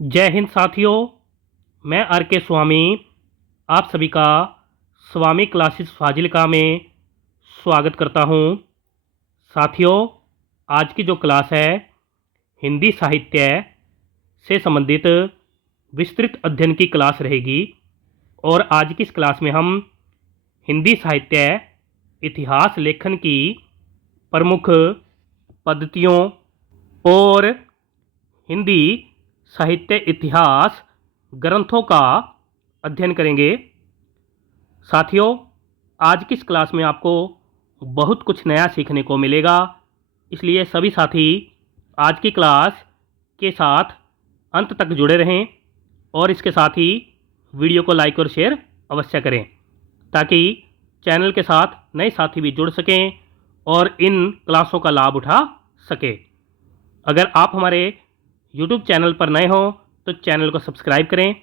जय हिंद साथियों। मैं आर के स्वामी आप सभी का स्वामी क्लासेस फाजिलका में स्वागत करता हूं। साथियों, आज की जो क्लास है हिंदी साहित्य से संबंधित विस्तृत अध्ययन की क्लास रहेगी। और आज की इस क्लास में हम हिंदी साहित्य इतिहास लेखन की प्रमुख पद्धतियों और हिंदी साहित्य इतिहास ग्रंथों का अध्ययन करेंगे। साथियों, आज की इस क्लास में आपको बहुत कुछ नया सीखने को मिलेगा, इसलिए सभी साथी आज की क्लास के साथ अंत तक जुड़े रहें और इसके साथ ही वीडियो को लाइक और शेयर अवश्य करें ताकि चैनल के साथ नए साथी भी जुड़ सकें और इन क्लासों का लाभ उठा सकें। अगर आप हमारे YouTube चैनल पर नए हो तो चैनल को सब्सक्राइब करें,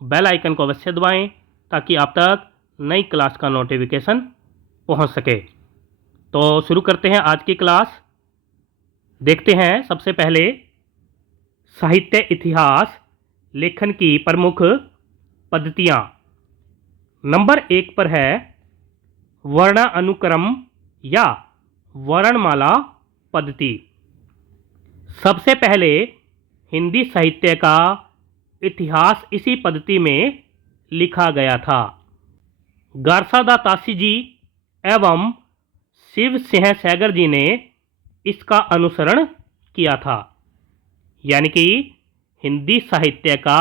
बेल आइकन को अवश्य दबाएं ताकि आप तक नई क्लास का नोटिफिकेशन पहुंच सके। तो शुरू करते हैं आज की क्लास। देखते हैं सबसे पहले साहित्य इतिहास लेखन की प्रमुख पद्धतियां। नंबर 1 पर है वर्णानुक्रम या वर्णमाला पद्धति। सबसे पहले हिंदी साहित्य का इतिहास इसी पद्धति में लिखा गया था। गारसादा तासी जी एवं शिव सिंह सैगर जी ने इसका अनुसरण किया था। यानी कि हिंदी साहित्य का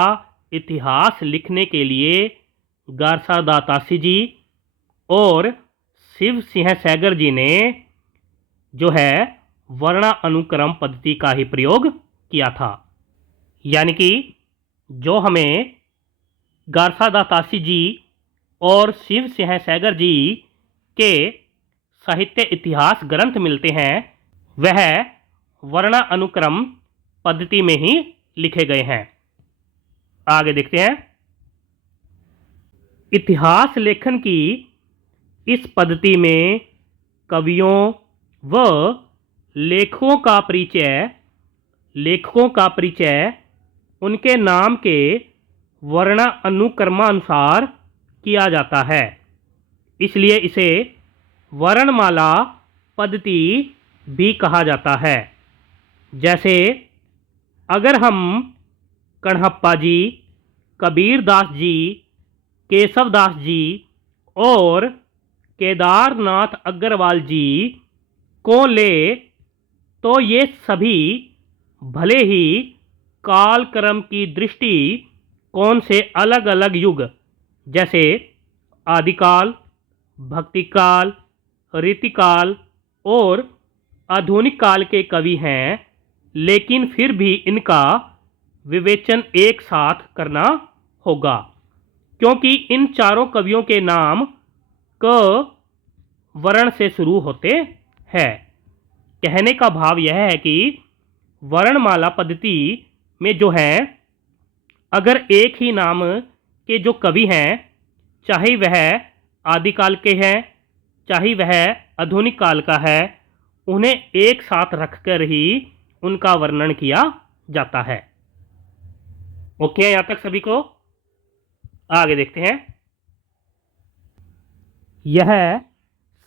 इतिहास लिखने के लिए गारसादा तासी जी और शिव सिंह सैगर जी ने जो है वर्णानुक्रम पद्धति का ही प्रयोग किया था। यानी कि जो हमें गारसादा तासी जी और शिव सिंह सैगर जी के साहित्य इतिहास ग्रंथ मिलते हैं वह वर्णानुक्रम पद्धति में ही लिखे गए हैं। आगे देखते हैं। इतिहास लेखन की इस पद्धति में कवियों व लेखकों का परिचय उनके नाम के वर्णानुक्रमानुसार किया जाता है, इसलिए इसे वर्णमाला पद्धति भी कहा जाता है। जैसे अगर हम कन्हप्पा जी, कबीरदास जी, केशवदास जी और केदारनाथ अग्रवाल जी को ले तो ये सभी भले ही कालक्रम की दृष्टि कौन से अलग अलग युग जैसे आदिकाल, भक्तिकाल, रीतिकाल और आधुनिक काल के कवि हैं, लेकिन फिर भी इनका विवेचन एक साथ करना होगा क्योंकि इन चारों कवियों के नाम क वर्ण से शुरू होते हैं। कहने का भाव यह है कि वर्णमाला पद्धति में जो है अगर एक ही नाम के जो कवि हैं, चाहे वह आदिकाल के हैं चाहे वह आधुनिक काल का है, उन्हें एक साथ रखकर ही उनका वर्णन किया जाता है। ओके, यहाँ तक सभी को। आगे देखते हैं। यह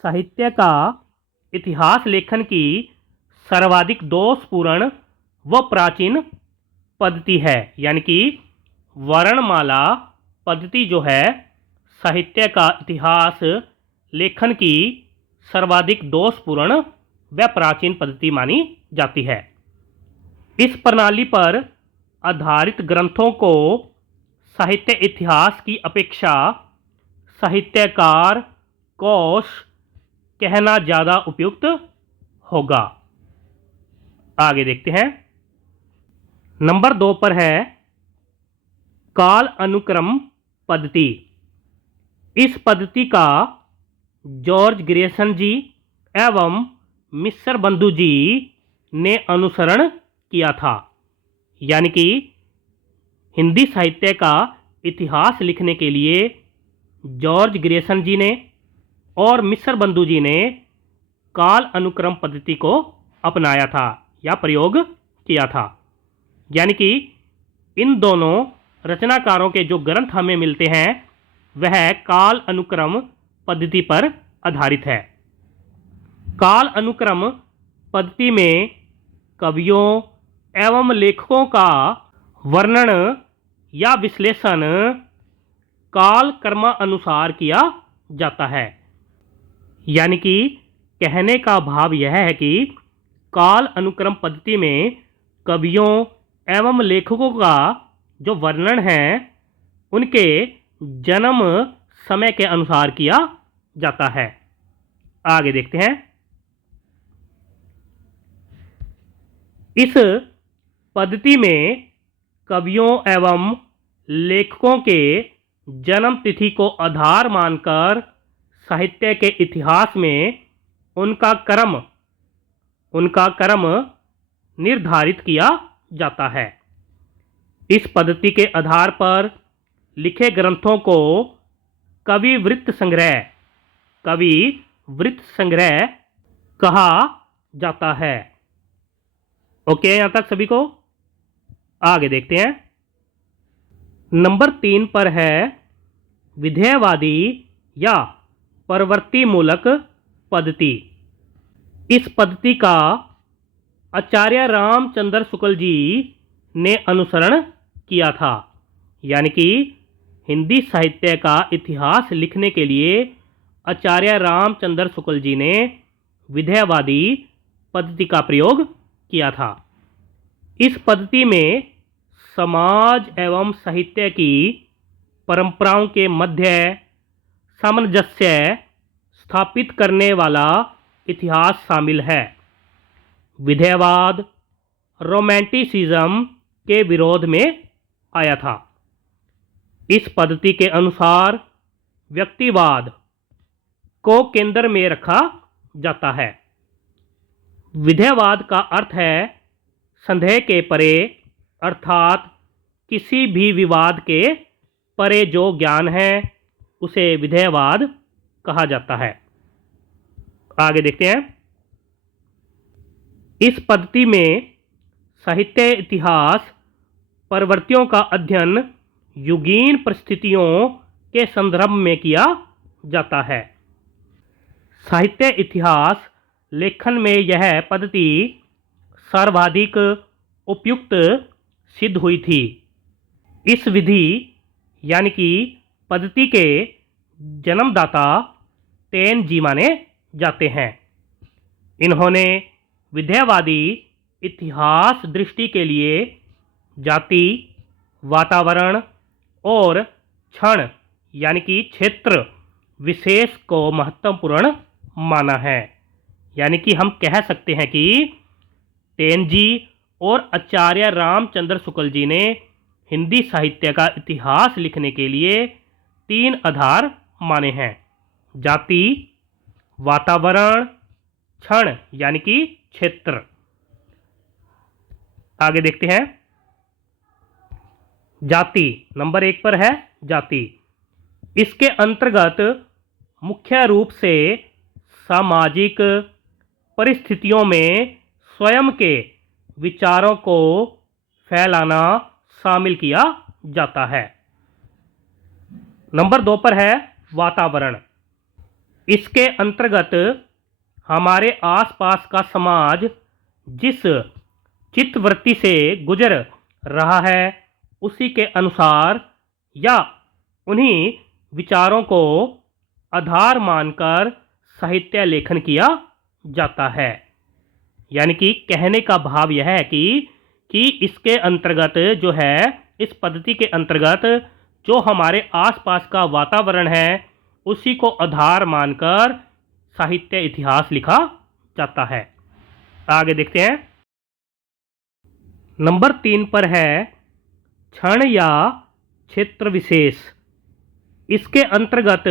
साहित्य का इतिहास लेखन की सर्वाधिक दोषपूर्ण व प्राचीन पद्धति है। यानी कि वर्णमाला पद्धति जो है साहित्य का इतिहास लेखन की सर्वाधिक दोषपूर्ण व प्राचीन पद्धति मानी जाती है। इस प्रणाली पर आधारित ग्रंथों को साहित्य इतिहास की अपेक्षा साहित्यकार कोश कहना ज़्यादा उपयुक्त होगा। आगे देखते हैं। नंबर 2 पर है काल अनुक्रम पद्धति। इस पद्धति का जॉर्ज ग्रेसन जी एवं मिस्र बंधु जी ने अनुसरण किया था। यानी कि हिंदी साहित्य का इतिहास लिखने के लिए जॉर्ज ग्रेसन जी ने और मिस्र बंधु जी ने काल अनुक्रम पद्धति को अपनाया था या प्रयोग किया था। यानी कि इन दोनों रचनाकारों के जो ग्रंथ हमें मिलते हैं वह काल अनुक्रम पद्धति पर आधारित है। काल अनुक्रम पद्धति में कवियों एवं लेखकों का वर्णन या विश्लेषण काल क्रमानुसार किया जाता है। यानी कि कहने का भाव यह है कि काल अनुक्रम पद्धति में कवियों एवं लेखकों का जो वर्णन है उनके जन्म समय के अनुसार किया जाता है। आगे देखते हैं। इस पद्धति में कवियों एवं लेखकों के जन्म तिथि को आधार मानकर साहित्य के इतिहास में उनका क्रम निर्धारित किया जाता है। इस पद्धति के आधार पर लिखे ग्रंथों को कवि वृत्त संग्रह कहा जाता है। ओके, यहाँ तक सभी को। आगे देखते हैं। नंबर 3 पर है विधेयवादी या परवर्ती मूलक पद्धति। इस पद्धति का आचार्य रामचंद्र शुक्ल जी ने अनुसरण किया था। यानी कि हिंदी साहित्य का इतिहास लिखने के लिए आचार्य रामचंद्र शुक्ल जी ने विधेयवादी पद्धति का प्रयोग किया था। इस पद्धति में समाज एवं साहित्य की परंपराओं के मध्य सामंजस्य स्थापित करने वाला इतिहास शामिल है। विधेयवाद रोमांटिसिज्म के विरोध में आया था। इस पद्धति के अनुसार व्यक्तिवाद को केंद्र में रखा जाता है। विधेयवाद का अर्थ है संदेह के परे, अर्थात किसी भी विवाद के परे जो ज्ञान है उसे विधेयवाद कहा जाता है। आगे देखते हैं। इस पद्धति में साहित्य इतिहास प्रवृत्तियों का अध्ययन युगीन परिस्थितियों के संदर्भ में किया जाता है। साहित्य इतिहास लेखन में यह पद्धति सर्वाधिक उपयुक्त सिद्ध हुई थी। इस विधि यानी कि पद्धति के जन्मदाता तेनजी माने जाते हैं। इन्होंने विधेयवादी इतिहास दृष्टि के लिए जाति, वातावरण और क्षण यानी कि क्षेत्र विशेष को महत्वपूर्ण माना है। यानी कि हम कह सकते हैं कि तेनजी और आचार्य रामचंद्र शुक्ल जी ने हिंदी साहित्य का इतिहास लिखने के लिए 3 आधार माने हैं: जाति, वातावरण, क्षण यानी कि क्षेत्र। आगे देखते हैं। जाति नंबर 1 पर है जाति। इसके अंतर्गत मुख्य रूप से सामाजिक परिस्थितियों में स्वयं के विचारों को फैलाना शामिल किया जाता है। नंबर 2 पर है वातावरण। इसके अंतर्गत हमारे आसपास का समाज जिस चित्तवृत्ति से गुजर रहा है उसी के अनुसार या उन्हीं विचारों को आधार मानकर साहित्य लेखन किया जाता है। यानी कि कहने का भाव यह है कि इसके अंतर्गत जो है, इस पद्धति के अंतर्गत जो हमारे आसपास का वातावरण है उसी को आधार मानकर साहित्य इतिहास लिखा जाता है। आगे देखते हैं। नंबर 3 पर है क्षण या क्षेत्र विशेष। इसके अंतर्गत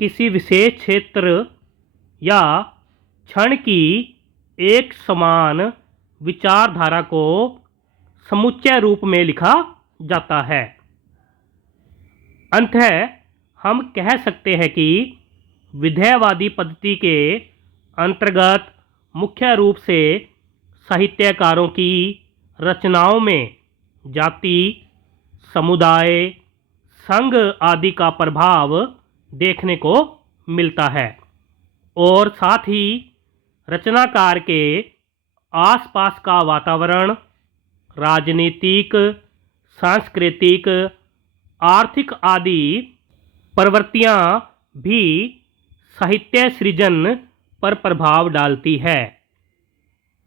किसी विशेष क्षेत्र या क्षण की एक समान विचारधारा को समुच्चय रूप में लिखा जाता है। अंततः हम कह सकते हैं कि विधेयवादी पद्धति के अंतर्गत मुख्य रूप से साहित्यकारों की रचनाओं में जाति, समुदाय, संघ आदि का प्रभाव देखने को मिलता है। और साथ ही रचनाकार के आसपास का वातावरण, राजनीतिक, सांस्कृतिक, आर्थिक आदि प्रवृत्तियाँ भी साहित्य सृजन पर प्रभाव डालती है।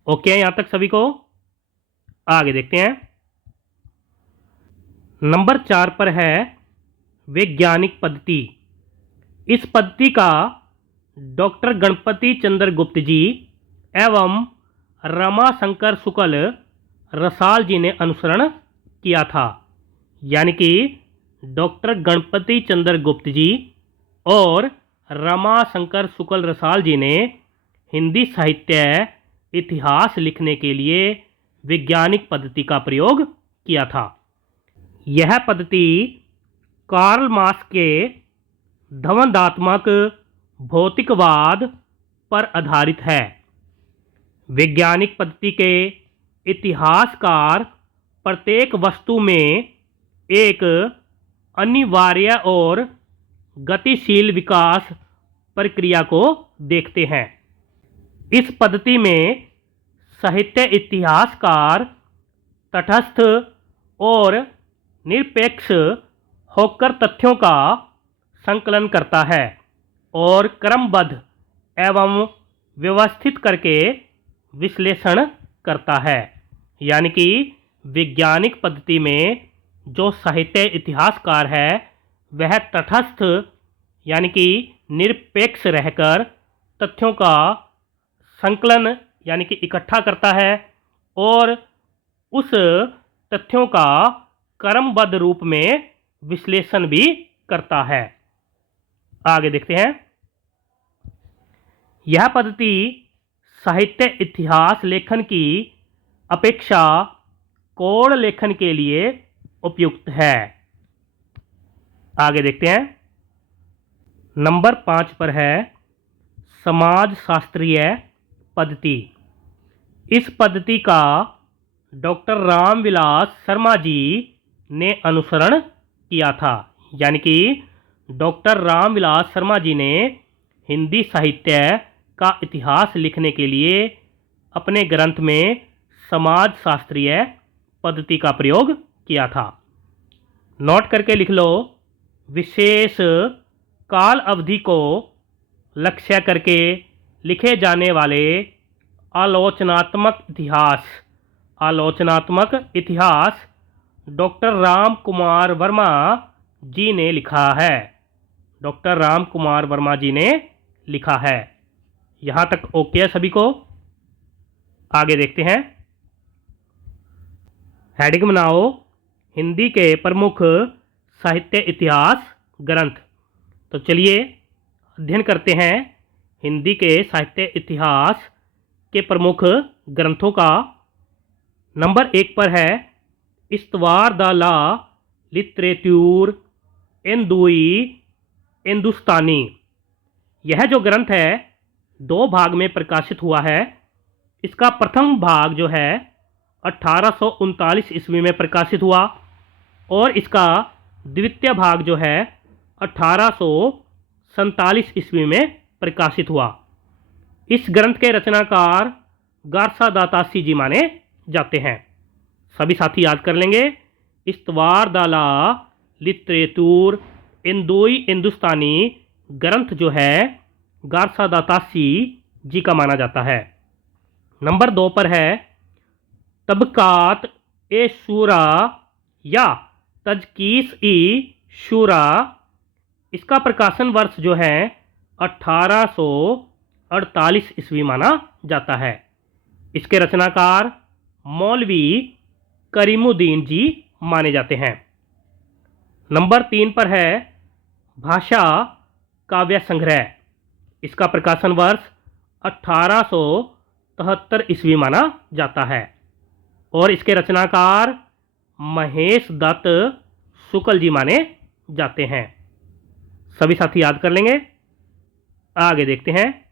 ओके, यहाँ तक सभी को। आगे देखते हैं। नंबर 4 पर है वैज्ञानिक पद्धति। इस पद्धति का डॉक्टर गणपति चंद्र गुप्त जी एवं रमाशंकर शुक्ल रसाल जी ने अनुसरण किया था। यानी कि डॉक्टर गणपति चंद्र गुप्त जी और रमाशंकर शुक्ल रसाल जी ने हिंदी साहित्य इतिहास लिखने के लिए वैज्ञानिक पद्धति का प्रयोग किया था। यह पद्धति कार्ल मार्क्स के द्वंद्वात्मक भौतिकवाद पर आधारित है। वैज्ञानिक पद्धति के इतिहासकार प्रत्येक वस्तु में एक अनिवार्य और गतिशील विकास प्रक्रिया को देखते हैं। इस पद्धति में साहित्य इतिहासकार तटस्थ और निरपेक्ष होकर तथ्यों का संकलन करता है और क्रमबद्ध एवं व्यवस्थित करके विश्लेषण करता है। यानी कि वैज्ञानिक पद्धति में जो साहित्य इतिहासकार है वह तटस्थ यानी कि निरपेक्ष रहकर तथ्यों का संकलन यानी कि इकट्ठा करता है और उस तथ्यों का क्रमबद्ध रूप में विश्लेषण भी करता है। आगे देखते हैं। यह पद्धति साहित्य इतिहास लेखन की अपेक्षा कोड लेखन के लिए उपयुक्त है। आगे देखते हैं। नंबर 5 पर है समाज शास्त्रीय पद्धति। इस पद्धति का डॉक्टर रामविलास शर्मा जी ने अनुसरण किया था। यानी कि डॉक्टर रामविलास शर्मा जी ने हिंदी साहित्य का इतिहास लिखने के लिए अपने ग्रंथ में समाज शास्त्रीय पद्धति का प्रयोग किया था। नोट करके लिख लो। विशेष काल अवधि को लक्ष्य करके लिखे जाने वाले आलोचनात्मक इतिहास डॉक्टर राम कुमार वर्मा जी ने लिखा है। डॉक्टर राम कुमार वर्मा जी ने लिखा है। यहाँ तक ओके है सभी को। आगे देखते हैं। हेडिंग बनाओ हिंदी के प्रमुख साहित्य इतिहास ग्रंथ। तो चलिए अध्ययन करते हैं हिंदी के साहित्य इतिहास के प्रमुख ग्रंथों का। नंबर 1 पर है इस्तवार द ला लिटरेट्यूर इंदुई हिंदुस्तानी। यह जो ग्रंथ है 2 भाग में प्रकाशित हुआ है। इसका प्रथम भाग जो है 1839 ईस्वी में प्रकाशित हुआ और इसका द्वितीय भाग जो है 1847 ईस्वी में प्रकाशित हुआ। इस ग्रंथ के रचनाकार गारसा दातासी जी माने जाते हैं। सभी साथी याद कर लेंगे। इस्तवार द ला लिटरेट्यूर इंदुई हिंदुस्तानी ग्रंथ जो है गारसा दातासी जी का माना जाता है। नंबर 2 पर है तबकात ए शूरा या तजकीस ई शूरा। इसका प्रकाशन वर्ष जो है 1848 ईस्वी माना जाता है। इसके रचनाकार मौलवी करीमुद्दीन जी माने जाते हैं। नंबर 3 पर है भाषा काव्य संग्रह। इसका प्रकाशन वर्ष 1873 ईस्वी माना जाता है और इसके रचनाकार महेश दत्त शुक्ल जी माने जाते हैं। सभी साथी याद कर लेंगे। आगे देखते हैं।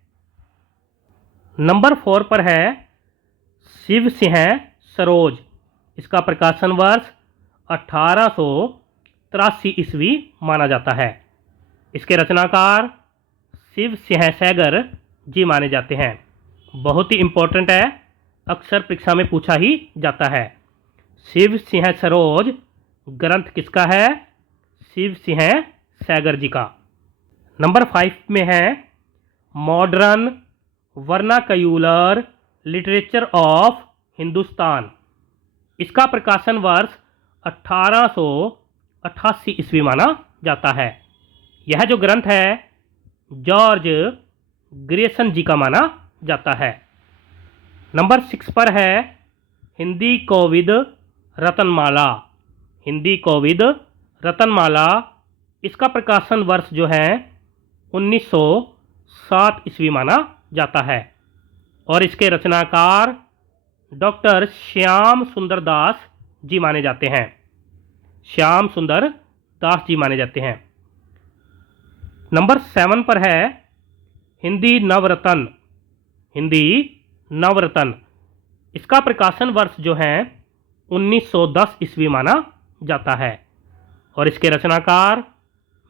नंबर 4 पर है शिव सिंह सरोज। इसका प्रकाशन वर्ष 1883 ईस्वी माना जाता है। इसके रचनाकार शिव सिंह सैगर जी माने जाते हैं। बहुत ही इम्पोर्टेंट है, अक्सर परीक्षा में पूछा ही जाता है। शिव सिंह सरोज ग्रंथ किसका है? शिव सिंह सैगर जी का। नंबर 5 में है modern vernacular literature of Hindustan. इसका प्रकाशन वर्ष 1888 ईस्वी माना जाता है। यह जो ग्रंथ है जॉर्ज ग्रेसन जी का माना जाता है। नंबर 6 पर है हिंदी कोविद रत्नमाला। हिंदी कोविद रत्नमाला, इसका प्रकाशन वर्ष जो है 1907 ईस्वी माना जाता है और इसके रचनाकार डॉक्टर श्याम सुंदर दास जी माने जाते हैं। श्याम सुंदर दास जी माने जाते हैं। नंबर 7 पर है हिंदी नवरत्न। हिंदी नवरत्न, इसका प्रकाशन वर्ष जो है 1910 ईस्वी माना जाता है और इसके रचनाकार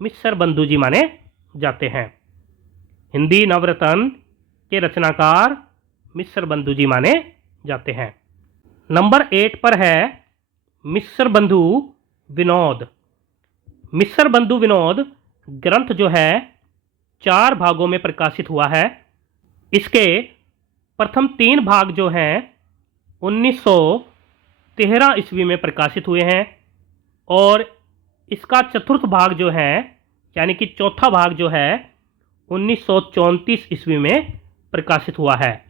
मिस्र बंधु जी माने जाते हैं। हिंदी नवरत्न के रचनाकार मिस्र बंधु जी माने जाते हैं। नंबर 8 पर है मिस्र बंधु विनोद। मिस्र बंधु विनोद ग्रंथ जो है 4 भागों में प्रकाशित हुआ है। इसके प्रथम 3 भाग जो हैं 1913 ईस्वी में प्रकाशित हुए हैं और इसका चतुर्थ भाग जो है यानी कि चौथा भाग जो है 1934 ईस्वी में प्रकाशित हुआ है।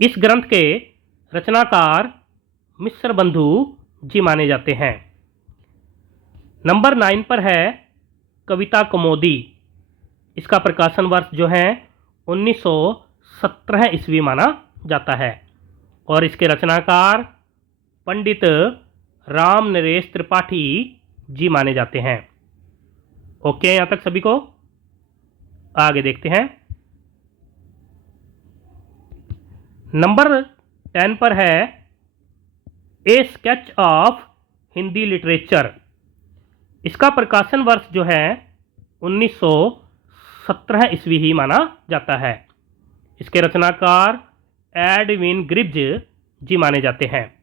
इस ग्रंथ के रचनाकार मिस्र बंधु जी माने जाते हैं। नंबर 9 पर है कविता कौमुदी। इसका प्रकाशन वर्ष जो है 1917 ईस्वी माना जाता है और इसके रचनाकार पंडित राम नरेश त्रिपाठी जी माने जाते हैं। ओके, यहाँ तक सभी को। आगे देखते हैं। नंबर 10 पर है ए स्केच ऑफ हिंदी लिटरेचर। इसका प्रकाशन वर्ष जो है 1917 ईस्वी ही माना जाता है। इसके रचनाकार एडविन ग्रिब्ज जी माने जाते हैं।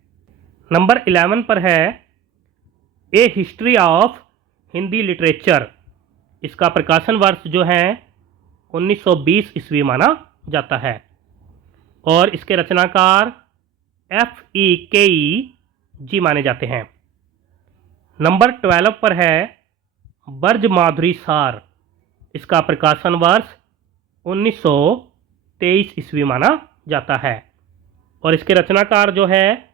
नंबर 11 पर है ए हिस्ट्री ऑफ हिंदी लिटरेचर। इसका प्रकाशन वर्ष जो है 1920 ईस्वी माना जाता है और इसके रचनाकार FEKE जी माने जाते हैं। नंबर 12 पर है ब्रज माधुरी सार। इसका प्रकाशन वर्ष 1923 ईस्वी माना जाता है और इसके रचनाकार जो है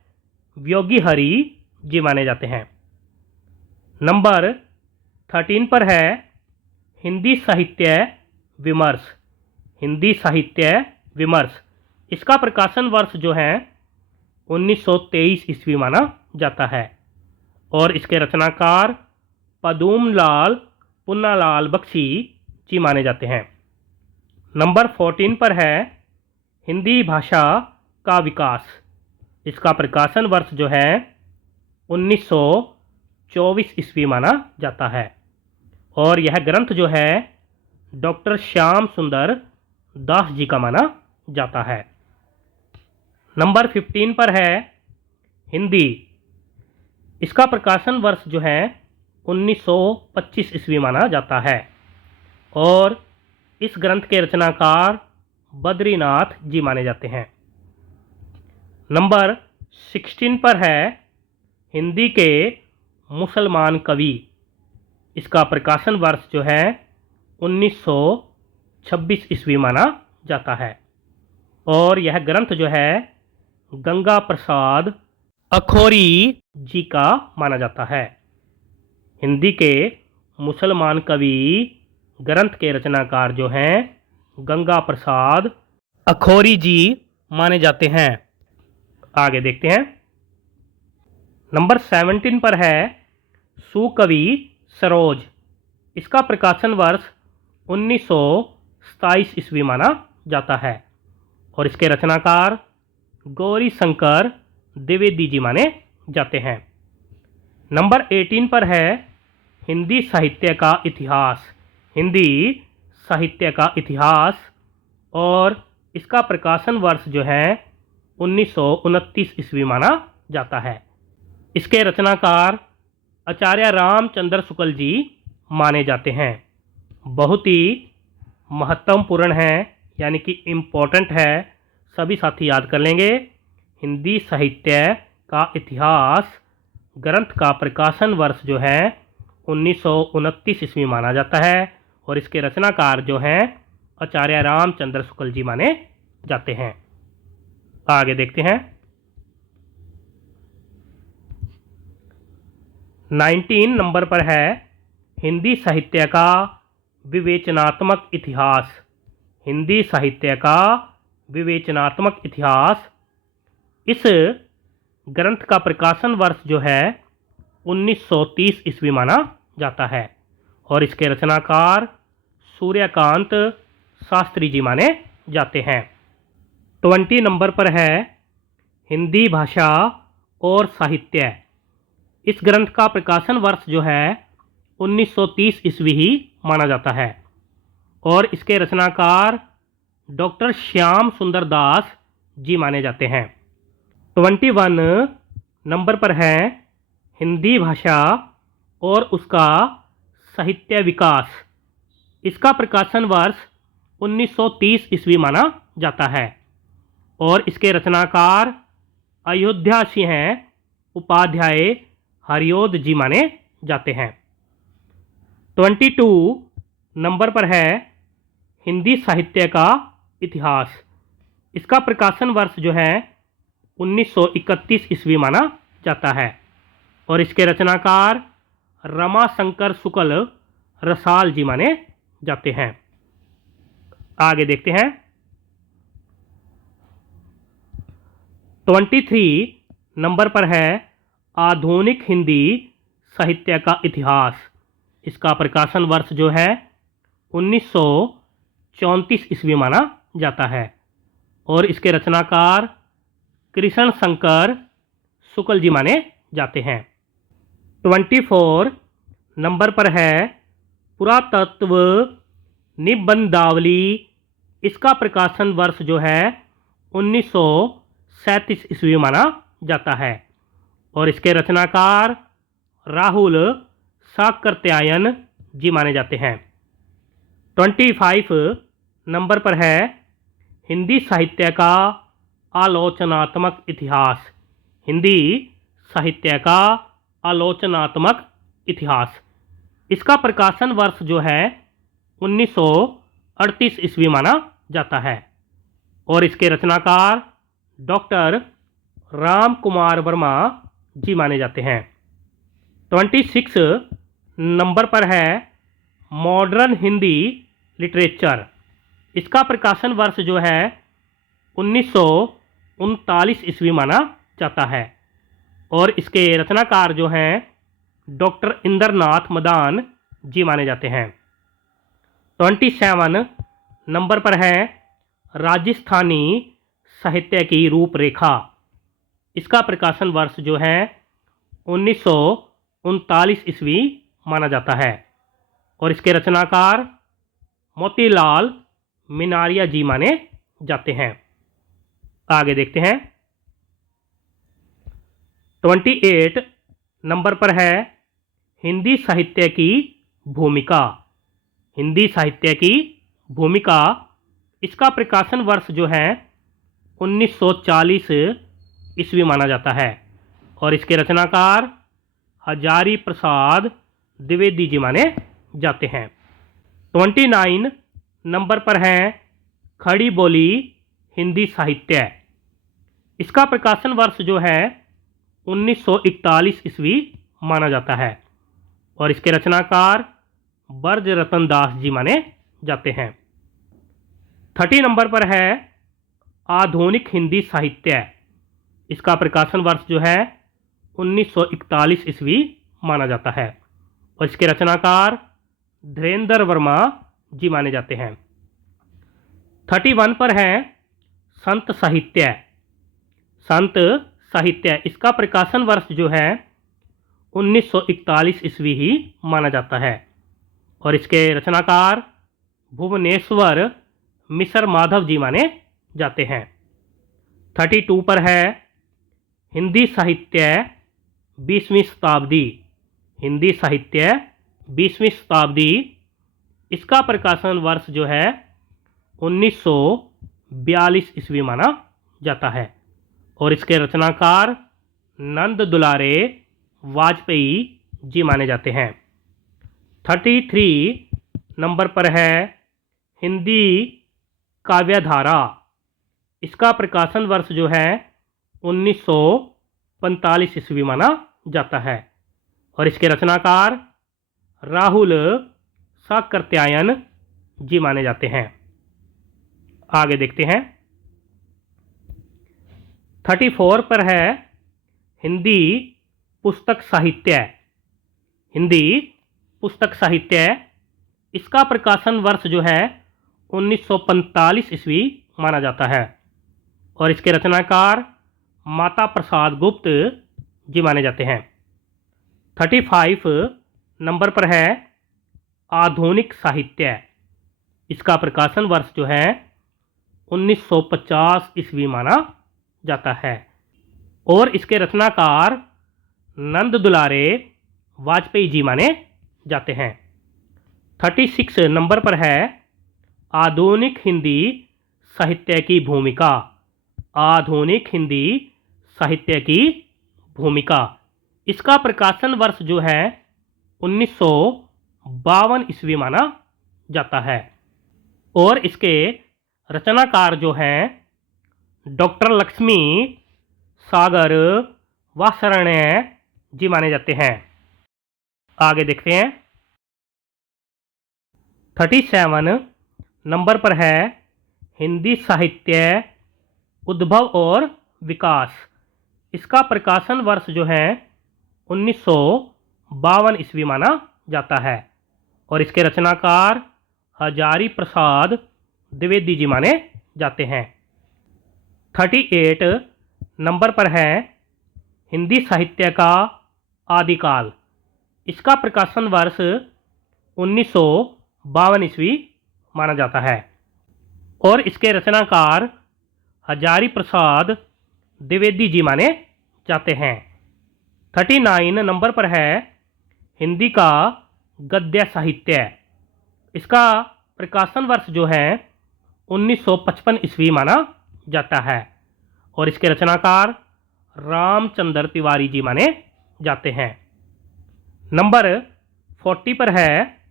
योगी हरि जी माने जाते हैं। नंबर 13 पर है हिंदी साहित्य विमर्श। हिंदी साहित्य विमर्श, इसका प्रकाशन वर्ष जो है 1923 ईस्वी माना जाता है और इसके रचनाकार पदूमलाल पुन्नालाल बख्शी जी माने जाते हैं। नंबर 14 पर है हिंदी भाषा का विकास। इसका प्रकाशन वर्ष जो है 1924 ईस्वी माना जाता है और यह ग्रंथ जो है डॉक्टर श्याम सुंदर दास जी का माना जाता है। नंबर 15 पर है हिंदी। इसका प्रकाशन वर्ष जो है 1925 ईस्वी माना जाता है और इस ग्रंथ के रचनाकार बद्रीनाथ जी माने जाते हैं। नंबर 16 पर है हिंदी के मुसलमान कवि। इसका प्रकाशन वर्ष जो है 1926 ईस्वी माना जाता है और यह ग्रंथ जो है गंगा प्रसाद अखौरी जी का माना जाता है। हिंदी के मुसलमान कवि ग्रंथ के रचनाकार जो हैं गंगा प्रसाद अखौरी जी माने जाते हैं। आगे देखते हैं। नंबर 17 पर है सुकवि सरोज। इसका प्रकाशन वर्ष 1927 ईस्वी माना जाता है और इसके रचनाकार गौरी शंकर द्विवेदी जी माने जाते हैं। नंबर 18 पर है हिंदी साहित्य का इतिहास। हिंदी साहित्य का इतिहास, और इसका प्रकाशन वर्ष जो है 1929 ईस्वी माना जाता है। इसके रचनाकार आचार्य रामचंद्र शुक्ल जी माने जाते हैं। बहुत ही महत्वपूर्ण है, यानी कि इम्पोर्टेंट है, सभी साथी याद कर लेंगे। हिंदी साहित्य का इतिहास ग्रंथ का प्रकाशन वर्ष जो है 1929 ईस्वी माना जाता है, और इसके रचनाकार जो हैं आचार्य रामचंद्र शुक्ल जी माने जाते हैं। आगे देखते हैं। 19 नंबर पर है हिंदी साहित्य का विवेचनात्मक इतिहास। हिंदी साहित्य का विवेचनात्मक इतिहास। इस ग्रंथ का प्रकाशन वर्ष जो है 1930 ईस्वी माना जाता है, और इसके रचनाकार सूर्यकांत शास्त्री जी माने जाते हैं। 20 नंबर पर है हिंदी भाषा और साहित्य। इस ग्रंथ का प्रकाशन वर्ष जो है 1930 ईस्वी ही माना जाता है, और इसके रचनाकार डॉक्टर श्याम सुंदर दास जी माने जाते हैं। 21 नंबर पर है हिंदी भाषा और उसका साहित्य विकास। इसका प्रकाशन वर्ष 1930 ईस्वी माना जाता है, और इसके रचनाकार अयोध्या सिंह उपाध्याय हरिओद जी माने जाते हैं। 22 नंबर पर है हिंदी साहित्य का इतिहास। इसका प्रकाशन वर्ष जो है 1931 ईस्वी माना जाता है, और इसके रचनाकार रमाशंकर शुक्ल रसाल जी माने जाते हैं। आगे देखते हैं। 23 नंबर पर है आधुनिक हिंदी साहित्य का इतिहास। इसका प्रकाशन वर्ष जो है 1934 ईस्वी माना जाता है, और इसके रचनाकार कृष्ण शंकर शुक्ल जी माने जाते हैं। 24 नंबर पर है पुरातत्व निबंधावली। इसका प्रकाशन वर्ष जो है 1937 ईस्वी माना जाता है, और इसके रचनाकार राहुल साकृत्यायन जी माने जाते हैं। 25 नंबर पर है हिंदी साहित्य का आलोचनात्मक इतिहास। हिंदी साहित्य का आलोचनात्मक इतिहास। इसका प्रकाशन वर्ष जो है 1938 ईस्वी माना जाता है, और इसके रचनाकार डॉक्टर राम कुमार वर्मा जी माने जाते हैं। 26 नंबर पर है मॉडर्न हिंदी लिटरेचर। इसका प्रकाशन वर्ष जो है 1939 ईस्वी माना जाता है, और इसके रचनाकार जो हैं डॉक्टर इंद्रनाथ मदान जी माने जाते हैं। 27 नंबर पर है राजस्थानी साहित्य की रूपरेखा। इसका प्रकाशन वर्ष जो है 1939 ईस्वी माना जाता है, और इसके रचनाकार मोतीलाल मिनारिया जी माने जाते हैं। आगे देखते हैं। 28 नंबर पर है हिंदी साहित्य की भूमिका। हिंदी साहित्य की भूमिका। इसका प्रकाशन वर्ष जो है 1940 ईस्वी माना जाता है, और इसके रचनाकार हजारी प्रसाद द्विवेदी जी माने जाते हैं। 29 नंबर पर है खड़ी बोली हिंदी साहित्य। इसका प्रकाशन वर्ष जो है 1941 ईस्वी माना जाता है, और इसके रचनाकार बर्ज रतन दास जी माने जाते हैं। 30 नंबर पर है आधुनिक हिंदी साहित्य। इसका प्रकाशन वर्ष जो है 1941 ईस्वी माना जाता है, और इसके रचनाकार धीरेन्द्र वर्मा जी माने जाते हैं। 31 पर है संत साहित्य। संत साहित्य। इसका प्रकाशन वर्ष जो है 1941 ईस्वी ही माना जाता है। और इसके रचनाकार भुवनेश्वर मिसर माधव जी माने जाते हैं। 32 पर है हिंदी साहित्य 20वीं शताब्दी। हिंदी साहित्य 20वीं शताब्दी, इसका प्रकाशन वर्ष जो है 1942 ईस्वी माना जाता है। और इसके रचनाकार नंद दुलारे वाजपेयी जी माने जाते हैं। 33 नंबर पर है हिंदी काव्यधारा। इसका प्रकाशन वर्ष जो है 1945 ईस्वी माना जाता है। और इसके रचनाकार राहुल साकृत्यायन जी माने जाते हैं। आगे देखते हैं। 34 पर है हिंदी पुस्तक साहित्य। हिंदी पुस्तक साहित्य, इसका प्रकाशन वर्ष जो है 1945 ईस्वी माना जाता है। और इसके रचनाकार माता प्रसाद गुप्त जी माने जाते हैं। 35 नंबर पर है आधुनिक साहित्य। इसका प्रकाशन वर्ष जो है 1950 ईस्वी माना जाता है। और इसके रचनाकार नंद दुलारे वाजपेयी जी माने जाते हैं। 36 नंबर पर है आधुनिक हिंदी साहित्य की भूमिका। आधुनिक हिंदी साहित्य की भूमिका, इसका प्रकाशन वर्ष जो है 1952 ईस्वी माना जाता है। और इसके रचनाकार जो हैं डॉक्टर लक्ष्मी सागर वासरण्य जी माने जाते हैं। आगे देखते हैं। 37 नंबर पर है हिंदी साहित्य उद्भव और विकास। इसका प्रकाशन वर्ष जो है 1952 ईस्वी माना जाता है। और इसके रचनाकार हजारी प्रसाद द्विवेदी जी माने जाते हैं। 38 नंबर पर है हिंदी साहित्य का आदिकाल। इसका प्रकाशन वर्ष 1952 ईस्वी माना जाता है। और इसके रचनाकार हजारी प्रसाद द्विवेदी जी माने जाते हैं। 39 नंबर पर है हिंदी का गद्य साहित्य। इसका प्रकाशन वर्ष जो है 1955 ईस्वी माना जाता है। और इसके रचनाकार रामचंद्र तिवारी जी माने जाते हैं। नंबर 40 पर है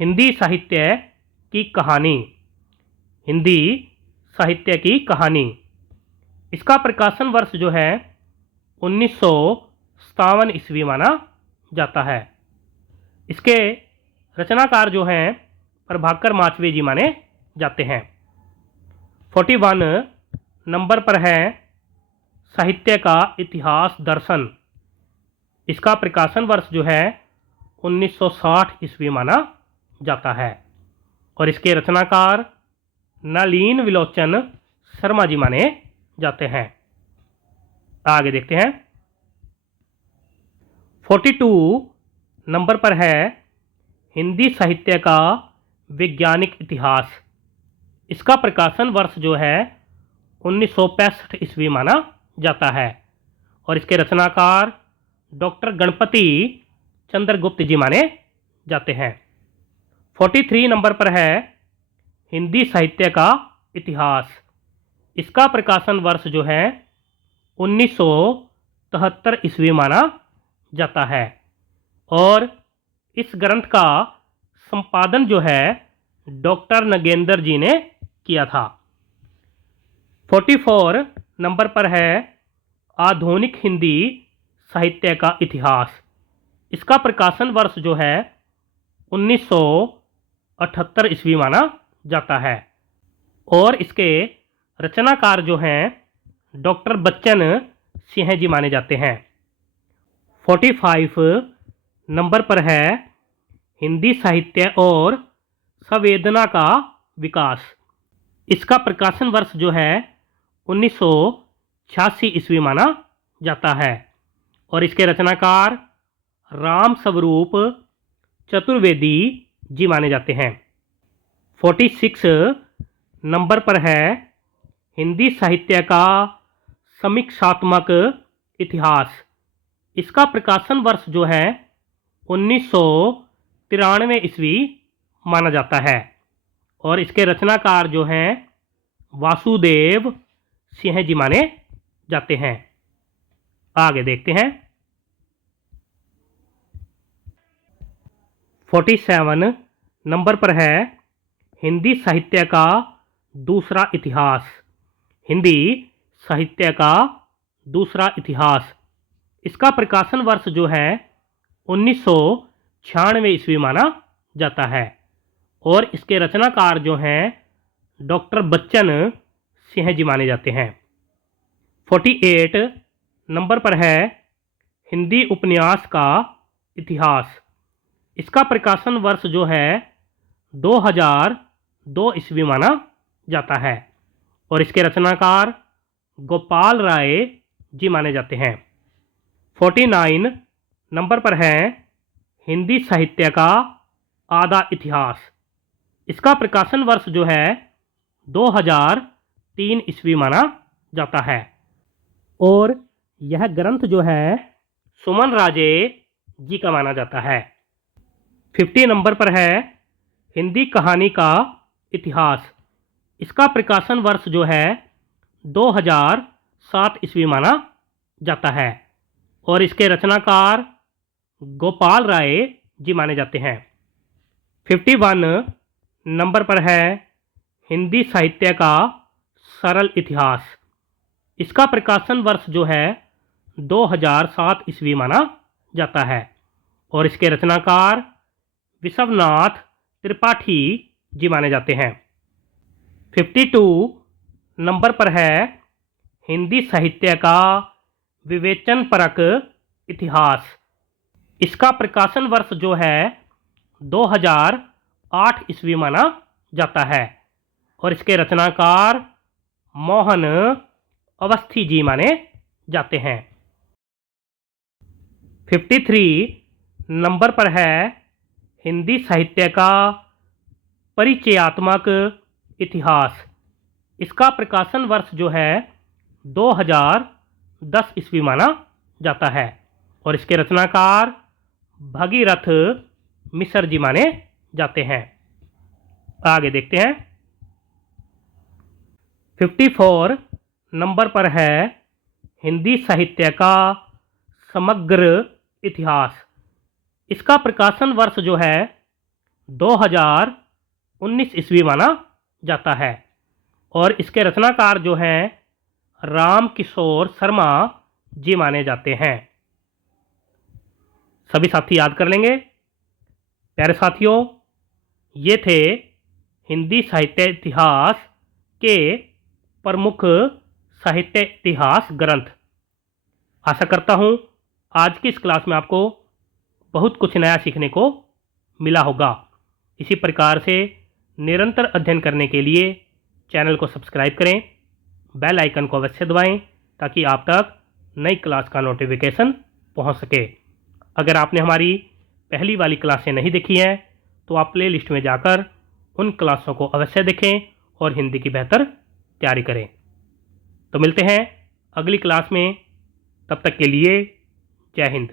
हिंदी साहित्य की कहानी। हिंदी साहित्य की कहानी, इसका प्रकाशन वर्ष जो है 1957 ईस्वी माना जाता है। इसके रचनाकार जो हैं प्रभाकर माचवे जी माने जाते हैं। 41 नंबर पर है साहित्य का इतिहास दर्शन। इसका प्रकाशन वर्ष जो है 1960 ईस्वी माना जाता है। और इसके रचनाकार नलिन विलोचन शर्मा जी माने जाते हैं। आगे देखते हैं। 42 नंबर पर है हिंदी साहित्य का वैज्ञानिक इतिहास। इसका प्रकाशन वर्ष जो है 1965 ईस्वी माना जाता है। और इसके रचनाकार डॉक्टर गणपति चंद्रगुप्त जी माने जाते हैं। 43 नंबर पर है हिंदी साहित्य का इतिहास। इसका प्रकाशन वर्ष जो है 1973 ईस्वी माना जाता है। और इस ग्रंथ का संपादन जो है डॉक्टर नगेंद्र जी ने किया था। 44 नंबर पर है आधुनिक हिंदी साहित्य का इतिहास। इसका प्रकाशन वर्ष जो है 1978 ईस्वी माना जाता है। और इसके रचनाकार जो हैं डॉक्टर बच्चन सिंह जी माने जाते हैं। 45 नंबर पर है हिंदी साहित्य और संवेदना का विकास। इसका प्रकाशन वर्ष जो है 1986 ईस्वी माना जाता है। और इसके रचनाकार राम स्वरूप चतुर्वेदी जी माने जाते हैं। 46 नंबर पर है हिंदी साहित्य का समीक्षात्मक इतिहास। इसका प्रकाशन वर्ष जो है 1993 ईस्वी माना जाता है और इसके रचनाकार जो हैं वासुदेव सिंह जी माने जाते हैं। आगे देखते हैं। 47 नंबर पर है हिंदी साहित्य का दूसरा इतिहास। हिंदी साहित्य का दूसरा इतिहास। इसका प्रकाशन वर्ष जो है 1996 ईस्वी माना जाता है और इसके रचनाकार जो हैं डॉक्टर बच्चन सिंह जी माने जाते हैं। 48 नंबर पर है हिंदी उपन्यास का इतिहास। इसका प्रकाशन वर्ष जो है 2002 ईस्वी माना जाता है और इसके रचनाकार गोपाल राय जी माने जाते हैं। 49 नंबर पर है हिंदी साहित्य का आधा इतिहास। इसका प्रकाशन वर्ष जो है 2003 ईस्वी माना जाता है और यह ग्रंथ जो है सुमन राजे जी का माना जाता है। 50 नंबर पर है हिंदी कहानी का इतिहास। इसका प्रकाशन वर्ष जो है 2007 ईस्वी माना जाता है और इसके रचनाकार गोपाल राय जी माने जाते हैं। 51 नंबर पर है हिंदी साहित्य का सरल इतिहास। इसका प्रकाशन वर्ष जो है 2007 ईस्वी माना जाता है और इसके रचनाकार विश्वनाथ त्रिपाठी जी माने जाते हैं। 52 नंबर पर है हिंदी साहित्य का विवेचन परक इतिहास। इसका प्रकाशन वर्ष जो है 2008 ईस्वी माना जाता है और इसके रचनाकार मोहन अवस्थी जी माने जाते हैं। 53 नंबर पर है हिंदी साहित्य का परिचयात्मक इतिहास। इसका प्रकाशन वर्ष जो है 2010 ईस्वी माना जाता है और इसके रचनाकार भगीरथ मिश्र जी माने जाते हैं। आगे देखते हैं। 54 नंबर पर है हिंदी साहित्य का समग्र इतिहास। इसका प्रकाशन वर्ष जो है 2019 ईस्वी माना जाता है और इसके रचनाकार जो हैं राम किशोर शर्मा जी माने जाते हैं। सभी साथी याद कर लेंगे। प्यारे साथियों, ये थे हिंदी साहित्य इतिहास के प्रमुख साहित्य इतिहास ग्रंथ। आशा करता हूँ आज की इस क्लास में आपको बहुत कुछ नया सीखने को मिला होगा। इसी प्रकार से निरंतर अध्ययन करने के लिए चैनल को सब्सक्राइब करें, बेल आइकन को अवश्य दबाएं ताकि आप तक नई क्लास का नोटिफिकेशन पहुंच सके। अगर आपने हमारी पहली वाली क्लासें नहीं देखी हैं तो आप प्ले लिस्ट में जाकर उन क्लासों को अवश्य देखें और हिंदी की बेहतर तैयारी करें। तो मिलते हैं अगली क्लास में, तब तक के लिए जय हिंद।